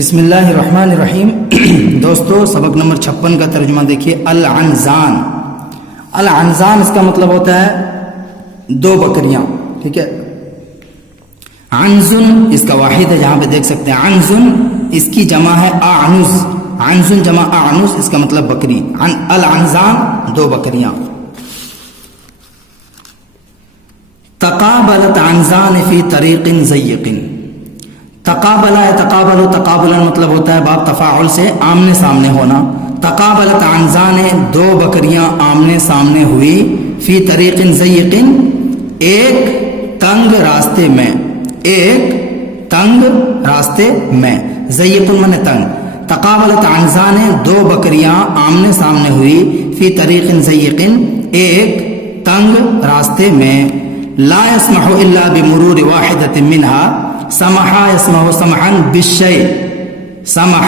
بسم اللہ الرحمن الرحیم۔ دوستو سبق نمبر 56 کا ترجمہ دیکھیے۔ العنزان، العنزان اس کا مطلب ہوتا ہے دو بکریاں، ٹھیک ہے۔ عنزن اس کا واحد ہے، جہاں پہ دیکھ سکتے ہیں عنزن اس کی جمع ہے اعنز، عنزن جمع اعنز، اس کا مطلب بکری۔ العنزان دو بکریاں۔ تقابلت عنزان فی طریق ضیق، تقابلہ ہے، تقابل تقابلا مطلب ہوتا ہے باب تفاعل سے آمنے سامنے ہونا۔ تقابلت عنزان دو بکریاں آمنے سامنے ہوئی، فی طریق ضیق ایک تنگ راستے میں، ایک تنگ راستے میں، ضیق من تنگ۔ تقابلت عنزان دو بکریاں آمنے سامنے ہوئی، فی طریق ضیق ایک تنگ راستے میں۔ لا يسمح الا بمرور واحدة منها، سمح يسمح سمحا بالشيء، سمح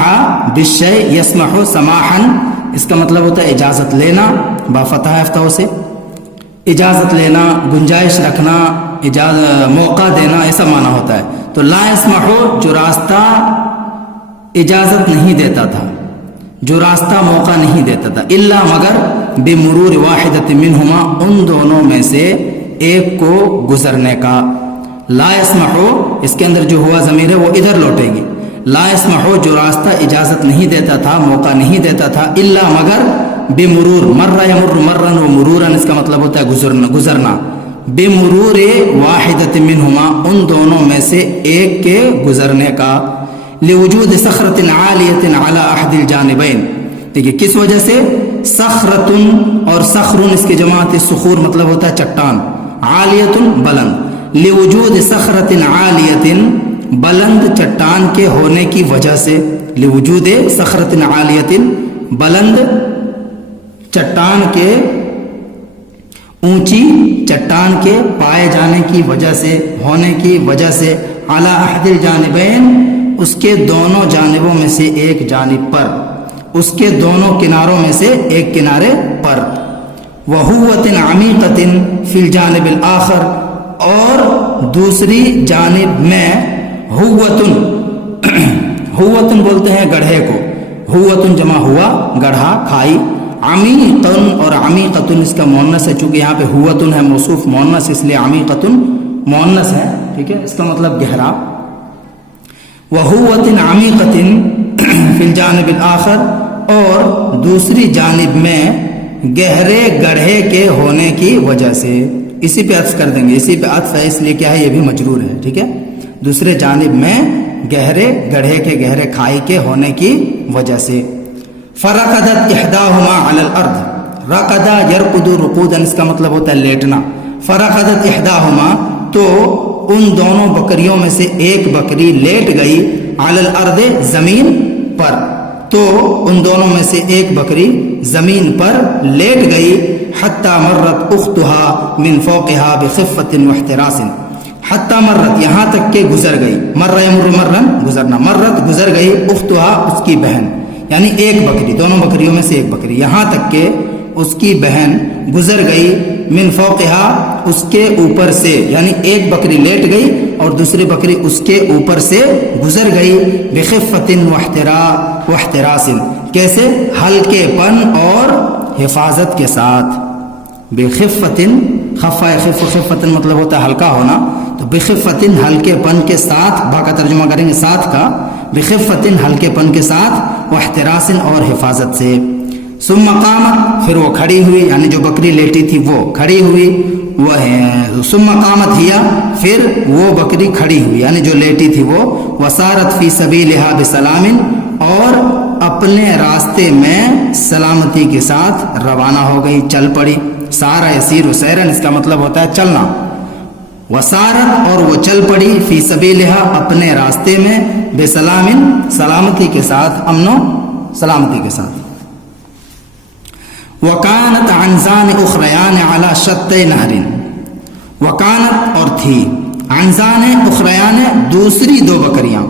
بالشيء يسمح سماحا، اس کا مطلب ہوتا ہے اجازت لینا، با فتح افتح سے اجازت لینا، گنجائش رکھنا، موقع دینا، ایسا معنی ہوتا ہے۔ تو لا يسمح جو راستہ اجازت نہیں دیتا تھا، جو راستہ موقع نہیں دیتا تھا، الا مگر بمرور واحدة منهما ان دونوں میں سے ایک کو گزرنے کا۔ لا يسمح اس کے اندر جو ہوا ضمیر ہے وہ ادھر لوٹے گی۔ لا يسمح جو راستہ اجازت نہیں دیتا تھا، موقع نہیں دیتا تھا، الا مگر بمرور، مر یمر مرن و مرورن اس کا مطلب ہوتا ہے گزرنا۔ بمرور واحدۃ منہما ان دونوں میں سے ایک کے گزرنے کا۔ لوجود صخرۃ عالیۃ علی احد الجانبین، دیکھیے کس وجہ سے؟ صخرۃ اور صخر اس کی جماعت صخور مطلب ہوتا ہے چٹان، عالیۃ بلند۔ لوجود صخرۃ عالیۃ بلند چٹان کے ہونے کی وجہ سے، لوجود صخرۃ عالیۃ بلند چٹان کے، اونچی چٹان کے پائے جانے کی وجہ سے، ہونے کی وجہ سے، علی احد الجانبین اس کے دونوں جانبوں میں سے ایک جانب پر، اس کے دونوں کناروں میں سے ایک کنارے پر۔ وہوۃ عمیقۃ فی الجانب الآخر، اور دوسری جانب میں ہوتن، ہوتن بولتے ہیں گڑھے کو، ہوتن جمع ہوا گڑھا، کھائی۔ عمیقن اور عمیقتن اس کا مؤنث ہے، چونکہ یہاں پہ ہوتن ہے موصوف مؤنث، اس لیے عمیقتن مؤنث ہے، ٹھیک ہے، اس کا مطلب گہرا۔ وہوۃ عمیقۃ فی الجانب الآخر، اور دوسری جانب میں گہرے گڑھے کے ہونے کی وجہ سے، اسی پہ عطف کر دیں گے، اسی پہ عطف ہے، اس لیے کیا ہے یہ بھی مجرور ہے، ٹھیک ہے۔ دوسرے جانب میں گہرے گڑھے کے، گہرے کھائی کے ہونے کی وجہ سے۔ فرقدت احداہما علی الارض، رقدا یرقد رقودا اس کا مطلب ہوتا ہے لیٹنا۔ فرقدت احداہما تو ان دونوں بکریوں میں سے ایک بکری لیٹ گئی، علی الارض زمین پر، تو ان دونوں میں سے ایک بکری زمین پر لیٹ گئی۔ حتی مرت اختها من فوقها بخفت واحتراس، حتی مرت یہاں تک کہ گزر گئی، مر یمر مرن گزرنا، مرت گزر گئی، اختها اس کی بہن، یعنی ایک بکری، دونوں بکریوں میں سے ایک بکری، یہاں تک کہ اس کی بہن گزر گئی، من فوقها اس کے اوپر سے، یعنی ایک بکری لیٹ گئی اور دوسری بکری اس کے اوپر سے گزر گئی، بخفت واحتراس کیسے؟ ہلکے پن اور حفاظت کے ساتھ۔ بخفت، خفا خف، خفت مطلب ہوتا ہے ہلکا ہونا، تو بخفت ہلکے پن کے ساتھ، با کا ترجمہ کریں گے ساتھ کا، بخفت ہلکے پن کے ساتھ، واحتراس اور حفاظت سے۔ ثم قامت پھر وہ کھڑی ہوئی، یعنی جو بکری لیٹی تھی وہ کھڑی ہوئی، وہ ہے ثم قامت ہیا پھر وہ بکری کھڑی ہوئی، یعنی جو لیٹی تھی وہ، وسارت فی سبیلہا بسلام اور اپنے راستے میں سلامتی کے ساتھ روانہ ہو گئی، چل پڑی۔ سارا یسیر سیرن اس کا مطلب ہوتا ہے چلنا۔ وسارت اور وہ چل پڑی، فی سبیلہا اپنے راستے میں، بسلام سلامتی کے ساتھ، امن و سلامتی کے ساتھ۔ وکانت عنزان اخریان علی شطی نہر، وکانت اور تھی، عنزان اخریان دوسری دو بکریاں،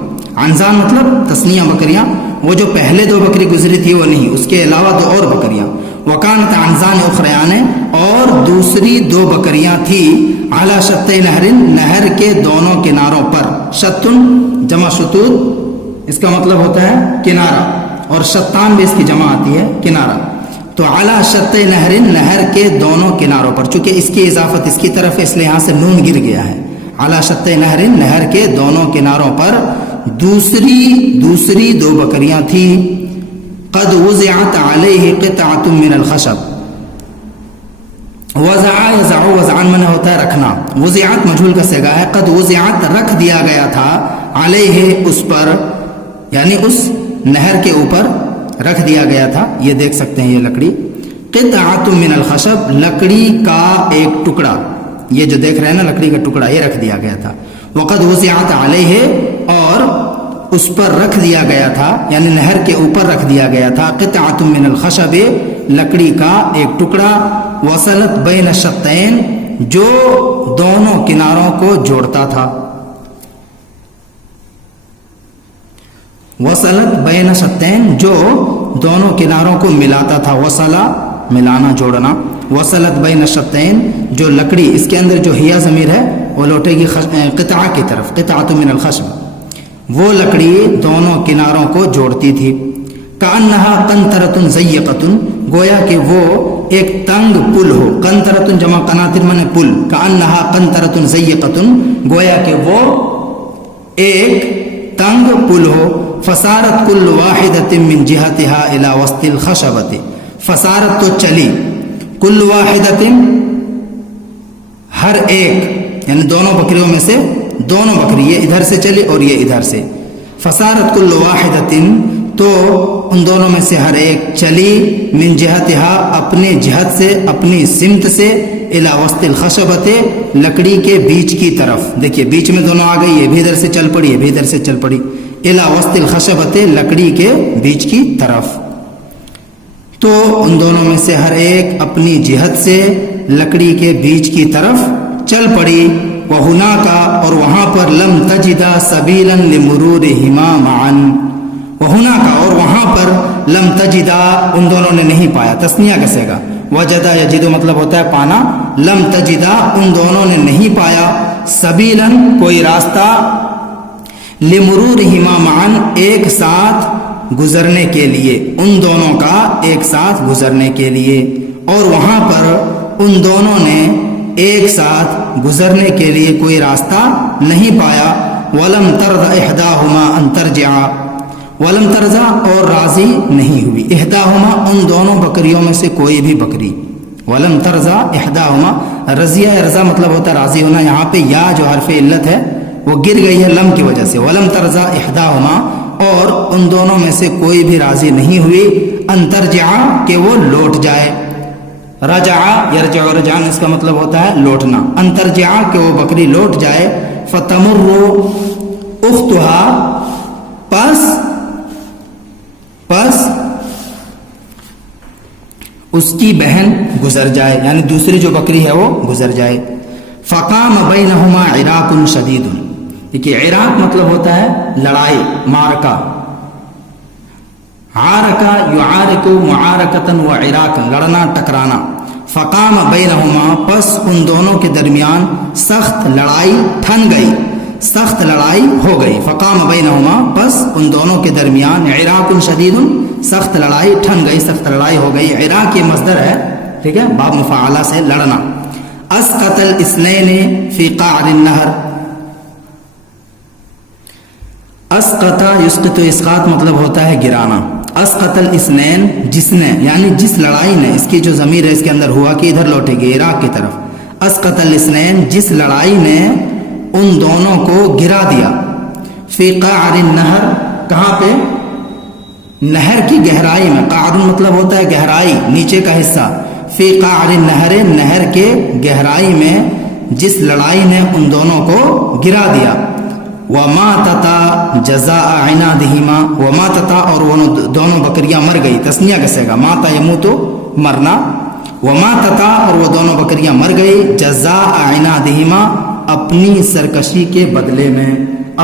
عنزان مطلب تسنیہ بکریاں، وہ جو پہلے دو بکری گزری تھی وہ نہیں، اس کے علاوہ دو اور بکریاں۔ وکانت عنزان اخریان اور دوسری دو بکریاں تھی، علی شطی نہر نہر کے دونوں کناروں پر، شتن جمع شتوت اس کا مطلب ہوتا ہے کنارہ، اور شتان بھی اس کی جمع آتی ہے کنارہ. تو علی شط نہر، نہر کے دونوں کناروں پر، چونکہ اس کی اضافت اس کی طرف ہے اس لیے یہاں سے نون گر گیا ہے. علی شط نہر، نہر کے دونوں کناروں پر دوسری دو بکریاں تھیں. قد وزعت علیہ قطعۃ من الخشب. وزع یزع، وزعن من ہوتا ہے رکھنا، وزعت مجہول کا صیغہ ہے. قد وزعت رکھ دیا گیا تھا، علیہ اس پر، یعنی اس نہر کے اوپر رکھ دیا گیا تھا. یہ دیکھ سکتے ہیں یہ لکڑی، قطعۃ من الخشب، لکڑی کا ایک ٹکڑا، یہ جو دیکھ رہے ہیں نا لکڑی کا ٹکڑا، یہ رکھ دیا گیا تھا. وقد وزعت علیہ، اور اس پر رکھ دیا گیا تھا، یعنی نہر کے اوپر رکھ دیا گیا تھا، قطعۃ من الخشب، لکڑی کا ایک ٹکڑا، وصلت بین الشتین، جو دونوں کناروں کو جوڑتا تھا. وصلت بین الشتین، جو دونوں کناروں کو ملاتا تھا. وصلہ ملانا جوڑنا، وصلت بین الشتین، جو لکڑی، اس کے اندر جو ہیا ضمیر ہے وہ لوٹے گی قطعہ کی طرف، قطعۃ من الخشب، وہ لکڑی دونوں کناروں کو جوڑتی تھی. کأنہا قنطرۃ ضیقۃ، گویا کہ وہ ایک تنگ پل ہو. قنطرۃ جمع قناطر من پل. کأنہا قنطرۃ ضیقۃ، گویا کہ وہ ایک تنگ پل ہو. فصارت کل واحدۃ من جہتہا الی وسط الخشبۃ، فصارت تو چلی، کل واحدۃ ہر ایک، یعنی دونوں بکریوں میں سے دونوں بکری، یہ ادھر سے چلی اور یہ ادھر سے. فصارت کل واحدۃ، تو ان دونوں میں سے ہر ایک چلی، من جہتہا اپنے جہت سے، اپنی سمت سے، الی وسط الخشبۃ لکڑی کے بیچ کی طرف. دیکھیے بیچ میں دونوں آ گئی، یہ بھی ادھر سے چل پڑی، یہ بھی ادھر سے چل پڑی. الی وسط الخشبۃ لکڑی کے بیچ کی طرف. تو ان دونوں میں سے ہر ایک اپنی جہت سے لکڑی کے بیچ کی طرف چل پڑی. وَهُنَاكَ، اور وہاں پر، لَمْ تَجِدَ سَبِيلًا لِمُرُورِهِمَا مَعًا. وَهُنَاكَ، اور وہاں پر، لَمْ تَجِدَ ان دونوں نے نہیں پایا، تثنیہ کسے گا، وجدہ یجد مطلب ہوتا ہے پانا. لَمْ تَجِدَ ان دونوں نے نہیں پایا، سَبِيلًا کوئی راستہ، لِمُرُورِهِمَا مَعًا ایک ساتھ گزرنے کے لیے، ان دونوں کا ایک ساتھ گزرنے کے لیے. اور وہاں پر ان دونوں نے ایک ساتھ گزرنے کے لیے کوئی راستہ نہیں پایا. وَلَمْ تَرْضَ إِحْدَاهُمَا أَن تَرْجِعَ، وَلَمْ تَرْضَ اور راضی نہیں ہوئی، إِحْدَاهُمَا ان دونوں بکریوں میں سے کوئی بھی بکری. وَلَمْ تَرْضَ إِحْدَاهُمَا، رضیہ رضا مطلب ہوتا ہے راضی ہونا. یہاں پہ یا جو حرف علت ہے وہ گر گئی ہے لم کی وجہ سے. وَلَمْ تَرْضَ إِحْدَاهُمَا، اور ان دونوں میں سے کوئی بھی راضی نہیں ہوئی، أن ترجع کہ وہ لوٹ جائے. رجع یرجع رجعان اس کا مطلب ہوتا ہے لوٹنا. ان ترجع کہ وہ بکری لوٹ جائے. فتمر اختها، پس اس کی بہن گزر جائے، یعنی دوسری جو بکری ہے وہ گزر جائے. فقام بینہما عراق شدید. دیکھیے عراق مطلب ہوتا ہے لڑائی، معرکہ. عارکہ یعارک معارکتاً و عراقاً، لڑنا ٹکرانا. فقام بینہما پس ان دونوں کے درمیان سخت لڑائی ٹھن گئی، سخت لڑائی ہو گئی. فقام بینہما پس ان دونوں کے درمیان عراق شدید، سخت لڑائی ٹھن گئی، سخت لڑائی ہو گئی. عراق یہ مصدر ہے، ٹھیک ہے، باب مفعلہ سے لڑنا. اسقط الاثنین فی قعر النہر. اسقط یسقط اسقاط مطلب ہوتا ہے گرانا. اسقط الاثنین جس نے، یعنی جس لڑائی نے، اس کی جو ضمیر ہے اس کے اندر ہوا کہ ادھر لوٹے گی عراق کی طرف. اسقط الاثنین جس لڑائی نے ان دونوں کو گرا دیا. فی قعر النہر، کہاں پہ؟ نہر کی گہرائی میں. قعر مطلب ہوتا ہے گہرائی، نیچے کا حصہ. فی قعر النہر نہر کے گہرائی میں جس لڑائی نے ان دونوں کو گرا دیا. وَمَاتَتَا جَزَاءَ عِنَادِهِمَا، وَمَاتَتَا اور وہ دونوں بکریاں مر گئی، تثنیہ کسے گا، ماتا یموت مرنا. وَمَاتَتَا اور وہ دونوں بکریاں مر گئی، جَزَاءَ عِنَادِهِمَا اپنی سرکشی کے بدلے میں،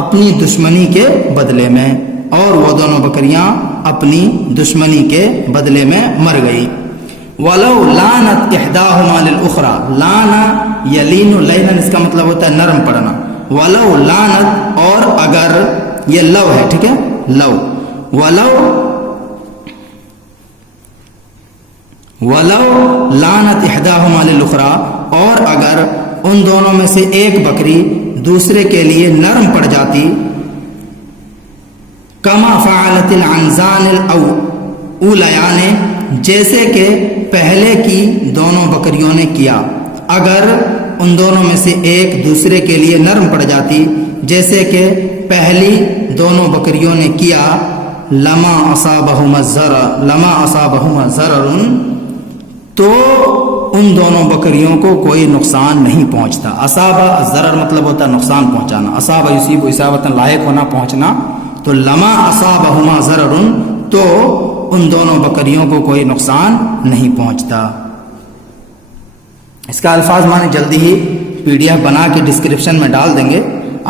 اپنی دشمنی کے بدلے میں. اور وہ دونوں بکریاں اپنی دشمنی کے بدلے میں مر گئی. وَلَوْ لَانَتْ إِحْدَاهُمَا لِلْأُخْرَى، لانا یلین لینا اس کا مطلب ہوتا ہے نرم پڑنا. ولو لانت اور اگر، یہ لو ہے، ٹھیک ہے، لو ولو لعنت احداہما للاخری، اور اگر ان دونوں میں سے ایک بکری دوسرے کے لیے نرم پڑ جاتی، کما فعلت العنزان الاولیان، جیسے کہ پہلے کی دونوں بکریوں نے کیا، اگر ان دونوں میں سے ایک دوسرے کے لیے نرم پڑ جاتی جیسے کہ پہلی دونوں بکریوں نے کیا، لما اصابہما ضرر، تو ان دونوں بکریوں کو کوئی نقصان نہیں پہنچتا۔ اصابہ ضرر مطلب ہوتا ہے نقصان پہنچانا، اصابہ یصیب اصابتاً لائق ہونا، پہنچنا، تو لما اصابہما ضرر، تو ان دونوں بکریوں کو کوئی نقصان نہیں پہنچتا۔ اس کا الفاظ معنی جلدی ہی PDF بنا کے ڈسکرپشن میں ڈال دیں گے،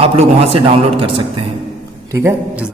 آپ لوگ وہاں سے ڈاؤن لوڈ کر سکتے ہیں، ٹھیک ہے۔